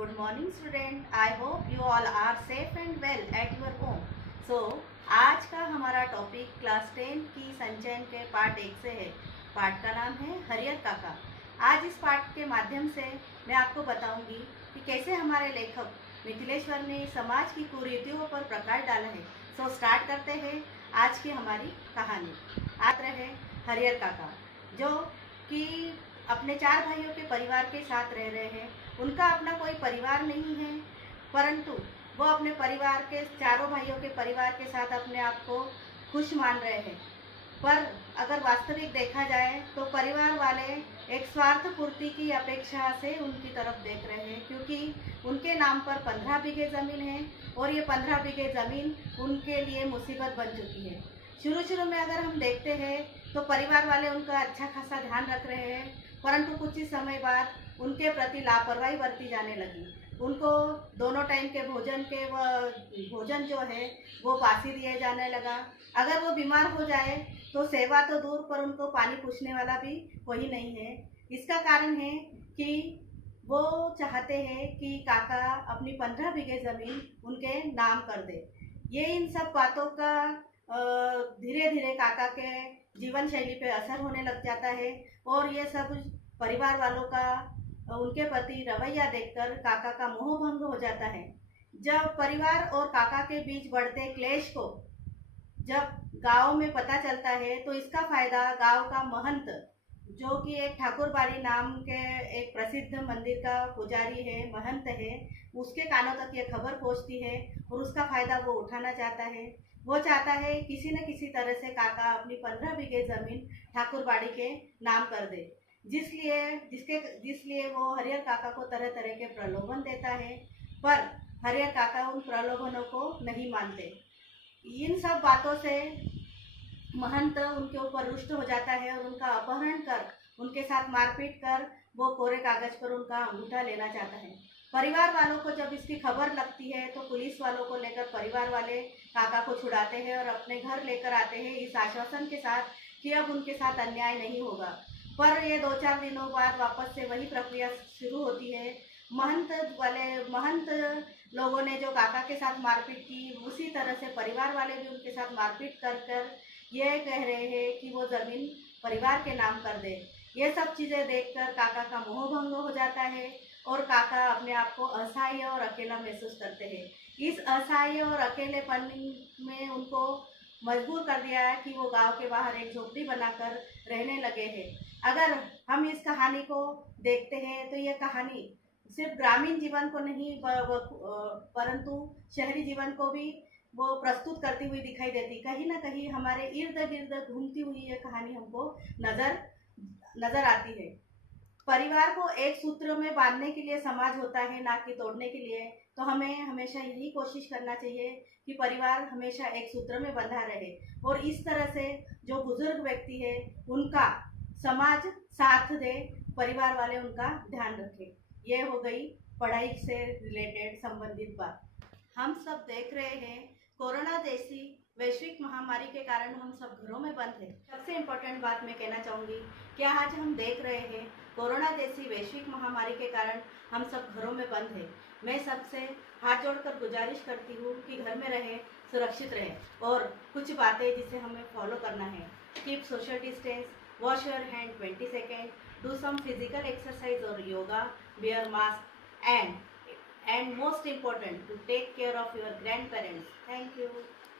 Good morning student. I hope you all are safe and well at your home. So आज का हमारा topic class 10 की संचयन के पार्ट 1 से है। पार्ट का नाम है हरियर काका। आज इस पार्ट के माध्यम से मैं आपको बताऊंगी कि कैसे हमारे लेखक मिथिलेश्वर ने समाज की कुरीतियों पर प्रकाश डाला है। सो स्टार्ट करते हैं आज की हमारी कहानी। आज रहे हरियर काका, जो कि अपने 4 भाइयों के परिवार के साथ रह रहे हैं। उनका अपना कोई परिवार नहीं है, परंतु वो अपने परिवार के चारों भाइयों के परिवार के साथ अपने आप को खुश मान रहे हैं। पर अगर वास्तविक देखा जाए तो परिवार वाले एक स्वार्थ पूर्ति की अपेक्षा से उनकी तरफ देख रहे हैं, क्योंकि उनके नाम पर 15 बीघे ज़मीन है और ये 15 बीघे ज़मीन उनके लिए मुसीबत बन चुकी है। शुरू में अगर हम देखते हैं तो परिवार वाले उनका अच्छा खासा ध्यान रख रहे हैं, परंतु कुछ ही समय बाद उनके प्रति लापरवाही बरती जाने लगी। उनको दोनों टाइम के भोजन जो है वो बासी दिए जाने लगा। अगर वो बीमार हो जाए तो सेवा तो दूर पर उनको पानी पूछने वाला भी कोई नहीं है। इसका कारण है कि वो चाहते हैं कि काका अपनी 15 बीघे ज़मीन उनके नाम कर दे। ये इन सब बातों का धीरे धीरे काका के जीवन शैली पे असर होने लग जाता है और ये सब परिवार वालों का उनके प्रति रवैया देखकर काका का मोह भंग हो जाता है। जब परिवार और काका के बीच बढ़ते क्लेश को जब गांव में पता चलता है तो इसका फायदा गांव का महंत, जो कि एक ठाकुरबाड़ी नाम के एक प्रसिद्ध मंदिर का पुजारी है, महंत है, उसके कानों तक ये खबर पहुंचती है और उसका फायदा वो उठाना चाहता है। वो चाहता है किसी न किसी तरह से काका अपनी 15 बीघे ज़मीन ठाकुरबाड़ी के नाम कर दे, जिसलिए वो हरियर काका को तरह तरह के प्रलोभन देता है। पर हरियर काका उन प्रलोभनों को नहीं मानते। इन सब बातों से महंत उनके ऊपर रुष्ट हो जाता है और उनका अपहरण कर उनके साथ मारपीट कर वो कोरे कागज पर उनका अंगूठा लेना चाहता है। परिवार वालों को जब इसकी खबर लगती है तो पुलिस वालों को लेकर परिवार वाले काका को छुड़ाते हैं और अपने घर लेकर आते हैं इस आश्वासन के साथ कि अब उनके साथ अन्याय नहीं होगा। पर ये 2-4 दिनों बाद वापस से वही प्रक्रिया शुरू होती है। महंत लोगों ने जो काका के साथ मारपीट की, उसी तरह से परिवार वाले भी उनके साथ मारपीट कर ये कह रहे हैं कि वो ज़मीन परिवार के नाम कर दे। ये सब चीज़ें देखकर काका का मोह भंग हो जाता है और काका अपने आप को असहाय और अकेला महसूस करते हैं। इस असहाय और अकेलेपन में उनको मजबूर कर दिया है कि वो गांव के बाहर एक झोपड़ी बनाकर रहने लगे हैं। अगर हम इस कहानी को देखते हैं तो ये कहानी सिर्फ ग्रामीण जीवन को नहीं परंतु शहरी जीवन को भी वो प्रस्तुत करती हुई दिखाई देती। कहीं ना कहीं हमारे इर्द गिर्द घूमती हुई ये कहानी हमको नजर आती है। परिवार को एक सूत्र में बांधने के लिए समाज होता है, ना कि तोड़ने के लिए। तो हमें हमेशा यही कोशिश करना चाहिए कि परिवार हमेशा एक सूत्र में बंधा रहे और इस तरह से जो बुजुर्ग व्यक्ति है उनका समाज साथ दे, परिवार वाले उनका ध्यान रखें। ये हो गई पढ़ाई से रिलेटेड संबंधित बात। हम सब देख रहे हैं कोरोना जैसी वैश्विक महामारी के कारण हम सब घरों में बंद हैं। सबसे इम्पोर्टेंट बात मैं कहना चाहूँगी कि आज हम देख रहे हैं कोरोना जैसी वैश्विक महामारी के कारण हम सब घरों में बंद हैं। मैं सबसे हाथ जोड़कर गुजारिश करती हूँ कि घर में रहें, सुरक्षित रहें और कुछ बातें जिसे हमें फॉलो करना है। Keep social distance, wash your hand 20 second, do some physical exercise और yoga, wear mask and most important to take care of your grandparents. Thank you.